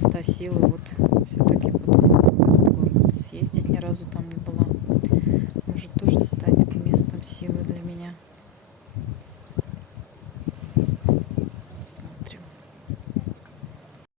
места силы. Вот все-таки подумала в этот город съездить, ни разу там не была. Может, тоже станет местом силы для меня.